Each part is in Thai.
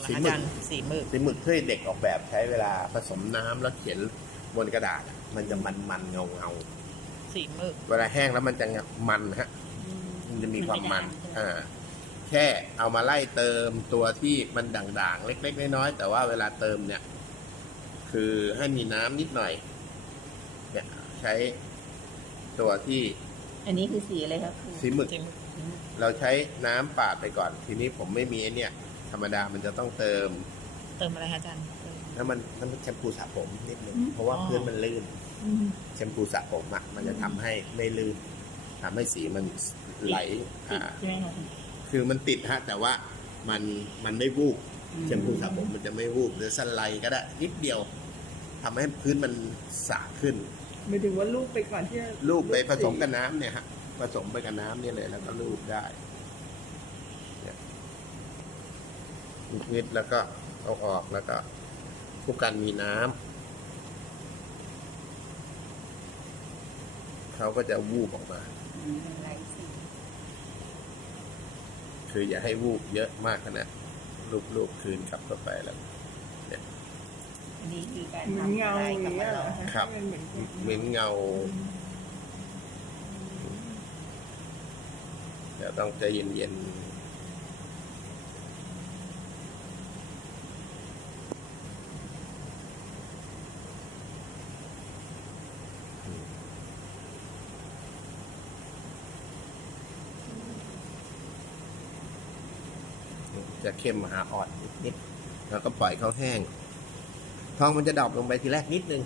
เหรอสีอาหมึกจารย์สีหมึก สีหมึกที่เด็กออกแบบใช้เวลาผสมน้ำแล้วเขียนบนกระดาษอะมันจะมันมันๆเงาเงาสีหมึก ๆเวลาแห้งแล้วมันจะมันฮะ มันจะมีความมัน อ่า แค่เอามาไล่เติมตัวที่มันด่างๆ เล็ก ๆ น้อยๆ แต่ว่าเวลาเติมเนี่ย คือให้มีน้ำนิดหน่อย เนี่ย ใช้ตัวที่อันนี้คือสีอะไรครับครูสีหมึก สีหมึก เราใช้น้ำปาดไปก่อน ทีนี้ผมไม่มีไอ้เนี่ย ธรรมดามันจะต้องเติม เติมอะไรคะอาจารย์เติม น้ำมันน้ำมันแชมพูสระผมนิดนึงเพราะว่าอ๋อ พื้นมันลื่นอืม แชมพูสระผมอะมันจะทำให้ไม่ลื่นทำให้สีมันไหลอ่า ใช่ไหมคะคือมันติดฮะแต่ว่ามันมันไม่วูบแชมพูสระผมมันจะไม่วูบหรือสไลด์ก็ได้นิดเดียวทำให้พื้นมันสระขึ้นหมายถึงว่าลูกไปก่อนที่จะลูบไปผสมกับน้ำเนี่ยฮะผสมไปกับน้ำเนี่ยเลยแล้วก็ลูบได้เนี่ย นิดๆแล้วก็เอาออกแล้วก็ผู้กันมีน้ำเขาก็จะวูบออกมาลายสีคืออย่าให้วูบเยอะมากขนาดรูปรูปคืนกลับเข้าไปแล้วอันนี้คือการเหมือนทำเงาลาอยย่างกับเงี้ยมะเหรลออคะครับให้มันเหมือนเหมือนเงาเดี๋ยวต้องใจเย็นๆ จะเข้มหาอ่อนนิดๆแล้วก็ปล่อยเขาแห้งทองมันจะดรอปลงไปทีแรกนิดนึง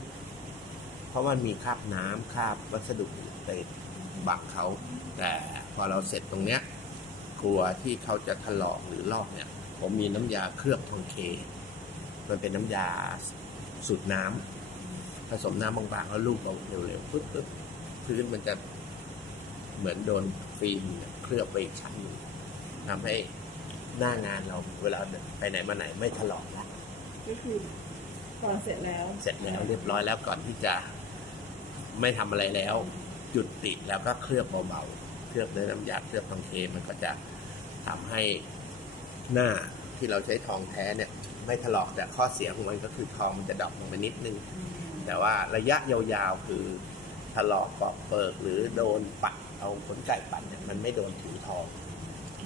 เพราะมันมีคราบน้ำคราบวัสดุไปบังเขาแต่พอเราเสร็จตรงเนี้ยกลัวที่เขาจะถลอกหรือลอกเนี่ย ผมมีน้ำยาเคลือบทองเค มันเป็นน้ำยาสูตรน้ำผสมน้ำบางๆแล้วลูบเอาเร็วๆปึ๊บปึ๊บพื้นมันจะเหมือนโดนฟิล์มเคลือบไปอีกชั้นหนึ่งทำให้ หน้างานเราเวลาไปไหนมาไหนไม่ถลอกละก็คือตอนเสร็จแล้ว เสร็จแล้วเรียบร้อยแล้วก่อนที่จะไม่ทำอะไรแล้ว จุดติดแล้วก็เคลือบเบาๆเคลือบด้วยน้ำยาเคลือบทองเคมันก็จะทำให้หน้าที่เราใช้ทองแท้เนี่ย ไม่ถลอกแต่ข้อเสียของมันก็คือทองมันจะดรอปลงไปนิดนึง แต่ว่าระยะยาวๆคือถลอกปอกเปิกหรือโดนปัดเอาขนไก่ปัดเนี่ยมันไม่โดนผิวทอง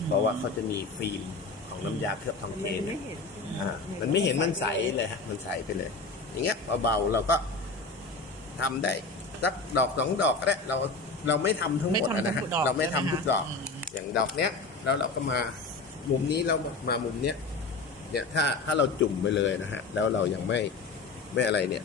เพราะว่าเขาจะมีฟิล์มของน้ำยาเคลือบทองมันเคไม่เนี่ยเห็นใช่ไหมอ่ามันไม่เห็นมันใสเลยฮะมันใสไปเลย อย่างเงี้ยเบาๆเราก็ทำได้สักดอกสองดอกก็ได้เราเราไม่ทำทั้งหไม่มดทำอะทุนะฮะกดอกเราไม่ทำใช่หทุกดอกคะมอย่างดอกเนี้ยแล้วเราก็มามุมนี้เรามามุมเนี้ยเนี่ยถ้าถ้าเราจุ่มไปเลยนะฮะ แล้วเรายังไม่ไม่อะไรเนี่ย